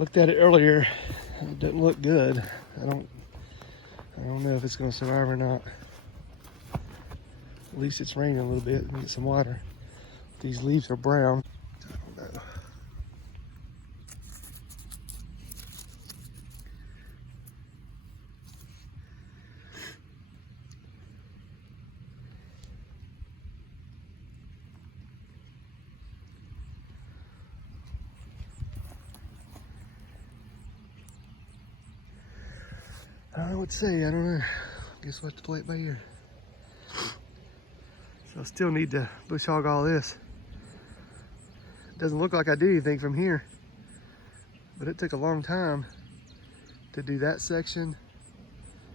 Looked at it earlier. It doesn't look good. I don't know if it's going to survive or not. At least it's raining a little bit and get some water. These leaves are brown. I don't know. I don't know what to say. I don't know. Guess we'll have to play it by ear. So I still need to bush hog all this. It doesn't look like I do anything from here, but it took a long time to do that section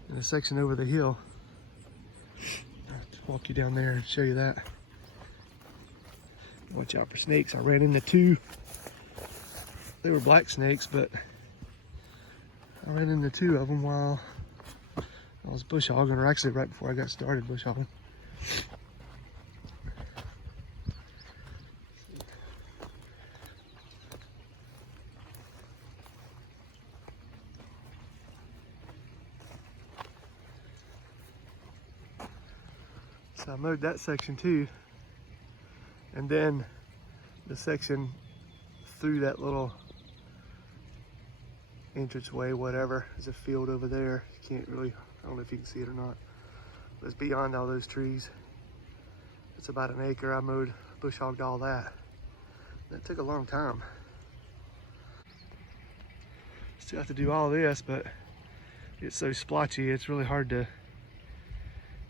and the section over the hill. I'll have to walk you down there and show you that. Watch out for snakes. I ran into two. They were black snakes, but I ran into two of them while I was bush hogging, or actually right before I got started bush hogging. So I mowed that section too, and then the section through that little entranceway, whatever, is a field over there. You can't really, I don't know if you can see it or not, but it's beyond all those trees. It's about an acre. I mowed, bush hogged all that. That took a long time. Still have to do all this, but it's so splotchy, it's really hard to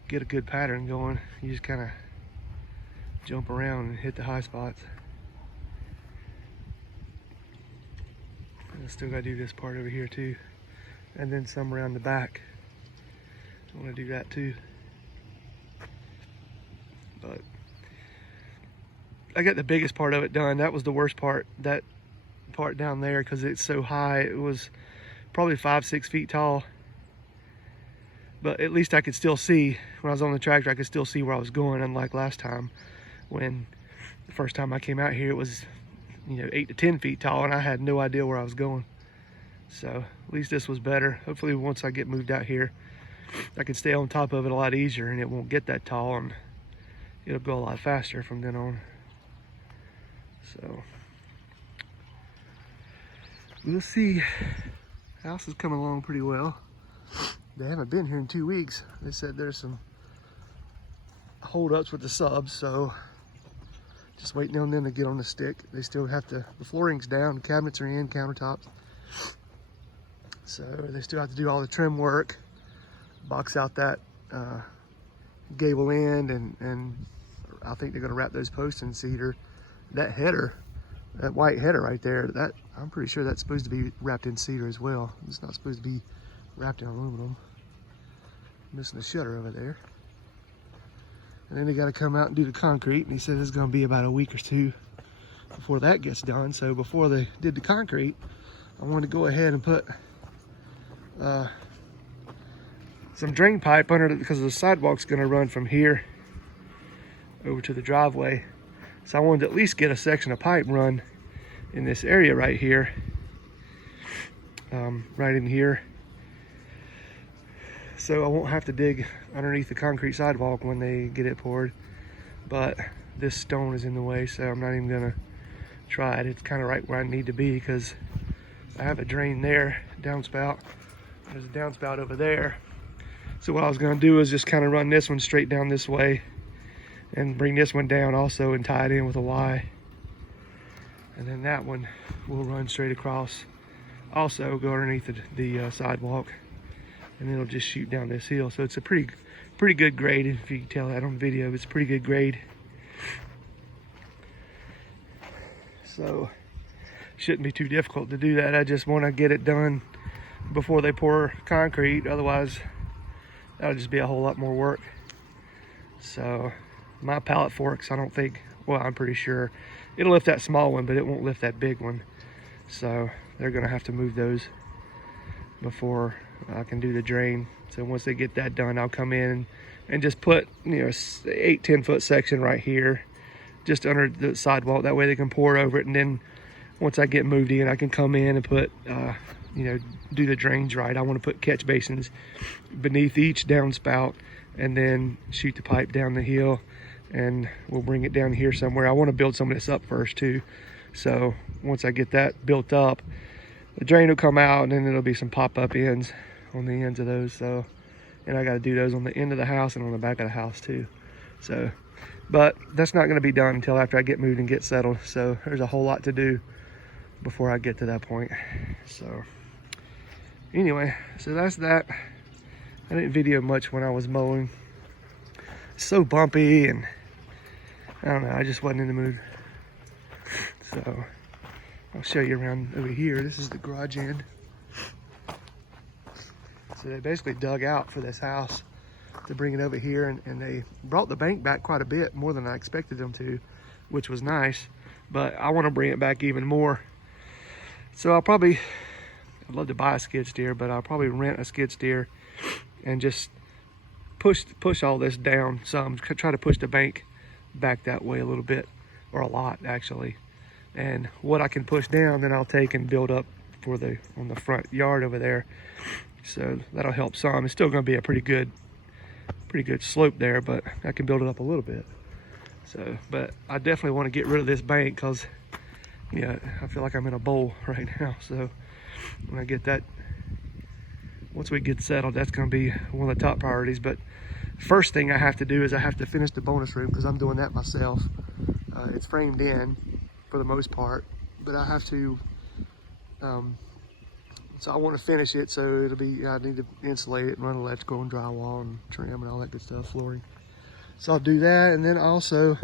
get a good pattern going. You just kind of jump around and hit the high spots. I still got to do this part over here too, and then some around the back. I want to do that too, but I got the biggest part of it done. That was the worst part, that part down there, because it's so high. It was probably 5-6 feet tall, but at least I could still see. When I was on the tractor, I could still see where I was going, unlike last time when the first time I came out here it was, you know, 8 to 10 feet tall, and I had no idea where I was going. So at least this was better. Hopefully once I get moved out here, I can stay on top of it a lot easier, and it won't get that tall, and it'll go a lot faster from then on. So we'll see. House is coming along pretty well. They haven't been here in 2 weeks. They said there's some holdups with the subs, so just waiting on them to get on the stick. They still have to, the flooring's down, cabinets are in, countertops. So they still have to do all the trim work, box out that gable end, and I think they're gonna wrap those posts in cedar. That header, that white header right there, that I'm pretty sure that's supposed to be wrapped in cedar as well. It's not supposed to be wrapped in aluminum. Missing the shutter over there. And then they got to come out and do the concrete, and he said it's going to be about a week or two before that gets done. So before they did the concrete, I wanted to go ahead and put some drain pipe under it, because the sidewalk's going to run from here over to the driveway. So I wanted to at least get a section of pipe run in this area right here, right in here, so I won't have to dig underneath the concrete sidewalk when they get it poured. But this stone is in the way, so I'm not even gonna try it. It's kind of right where I need to be, because I have a drain there, downspout. There's a downspout over there. So what I was gonna do is just kind of run this one straight down this way and bring this one down also and tie it in with a Y. And then that one will run straight across, also go underneath the sidewalk, and it'll just shoot down this hill. So it's a pretty good grade. If you can tell that on video, it's a pretty good grade. So shouldn't be too difficult to do that. I just want to get it done before they pour concrete, otherwise that'll just be a whole lot more work. So my pallet forks, I don't think, well, I'm pretty sure it'll lift that small one, but it won't lift that big one. So they're gonna have to move those before I can do the drain. So once they get that done, I'll come in and just put, you know, 8-10 foot section right here, just under the sidewalk. That way they can pour over it, and then once I get moved in, I can come in and put, you know, do the drains right. I want to put catch basins beneath each downspout and then shoot the pipe down the hill, and we'll bring it down here somewhere. I want to build some of this up first too. So once I get that built up, the drain will come out, and then there'll be some pop-up ends on the ends of those. So, and I got to do those on the end of the house and on the back of the house too. So, but that's not going to be done until after I get moved and get settled. So there's a whole lot to do before I get to that point. So anyway, so that's that. I didn't video much when I was mowing. It's so bumpy, and I don't know, I just wasn't in the mood. So I'll show you around over here. This is the garage end. So they basically dug out for this house to bring it over here, and they brought the bank back quite a bit, more than I expected them to, which was nice. But I want to bring it back even more. So I'd love to buy a skid steer, but I'll probably rent a skid steer and just push all this down some, try to push the bank back that way a little bit, or a lot actually. And what I can push down, then I'll take and build up on the front yard over there. So that'll help some. It's still going to be a pretty good slope there, but I can build it up a little bit. So, but I definitely want to get rid of this bank, because yeah, I feel like I'm in a bowl right now. So when I get that, once we get settled, that's going to be one of the top priorities. But first thing I have to do is I have to finish the bonus room, because I'm doing that myself. It's framed in for the most part, but I have to, so I want to finish it. So it'll be, I need to insulate it and run electrical and drywall and trim and all that good stuff, flooring. So I'll do that, and then also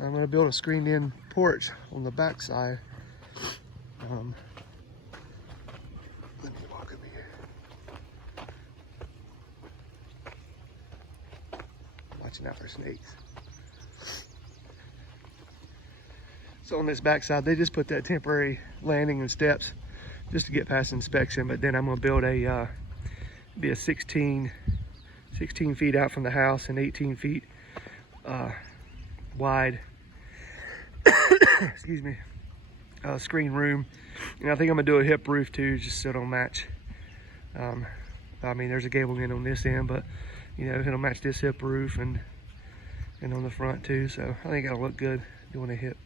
I'm going to build a screened in porch on the back side. Let me walk over here. Watching out for snakes. So on this back side, they just put that temporary landing and steps just to get past inspection. But then I'm going to build be a 16 feet out from the house and 18 feet wide excuse me, screen room. And I think I'm gonna do a hip roof too, just so it'll match. I mean, there's a gable end on this end, but you know, it'll match this hip roof and on the front too. So I think it'll look good doing a hip.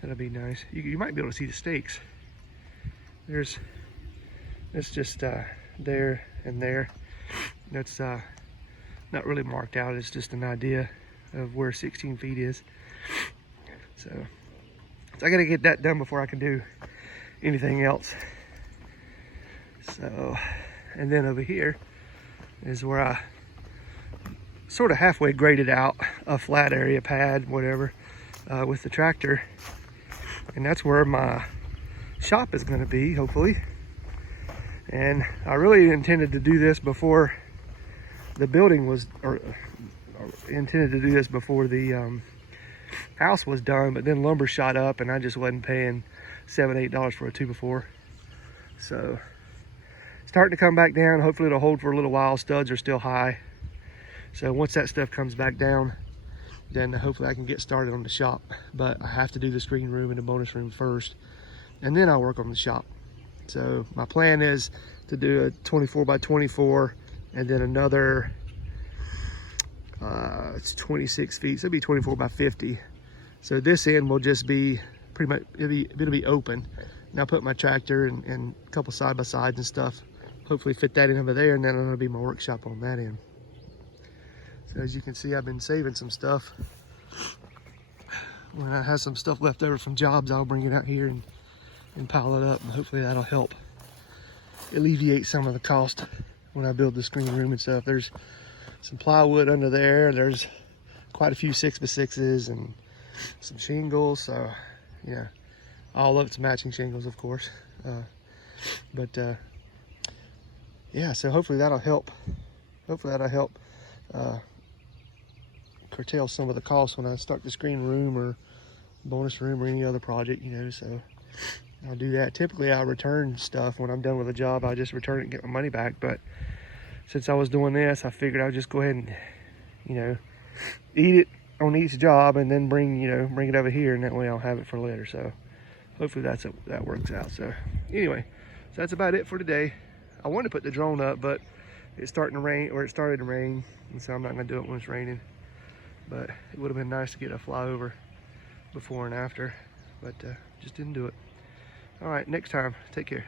That'll be nice. You might be able to see the stakes. It's just there and there. That's not really marked out. It's just an idea of where 16 feet is. So I gotta get that done before I can do anything else. So, and then over here is where I sort of halfway graded out a flat area pad, whatever, with the tractor. And that's where my shop is gonna be, hopefully. And I really intended to do this before the building was, or intended to do this before the house was done, but then lumber shot up and I just wasn't paying $7-8 for a 2x4. So starting to come back down. Hopefully it'll hold for a little while. Studs are still high. So once that stuff comes back down, then hopefully I can get started on the shop. But I have to do the screen room and the bonus room first, and then I'll work on the shop. So my plan is to do a 24 by 24 and then another, it's 26 feet, so it'll be 24 by 50. So this end will just be pretty much, it'll be open. And I'll put my tractor and a couple side-by-sides and stuff, hopefully fit that in over there, and then it'll be my workshop on that end. So as you can see, I've been saving some stuff. When I have some stuff left over from jobs, I'll bring it out here and pile it up, and hopefully that'll help alleviate some of the cost when I build the screen room and stuff. There's some plywood under there. There's quite a few 6x6s and some shingles. So yeah, all of it's matching shingles, of course. Yeah, so hopefully that'll help. Hopefully that'll help curtail some of the costs when I start the screen room or bonus room or any other project, you know. So I'll do that. Typically I'll return stuff when I'm done with a job. I'll just return it and get my money back. But since I was doing this, I figured I would just go ahead and, you know, eat it on each job and then bring it over here, and that way I'll have it for later. So hopefully that works out. So anyway, so that's about it for today. I wanted to put the drone up, but it's starting to rain, or it started to rain, and so I'm not gonna do it when it's raining. But it would have been nice to get a flyover before and after, but just didn't do it. All right, next time, take care.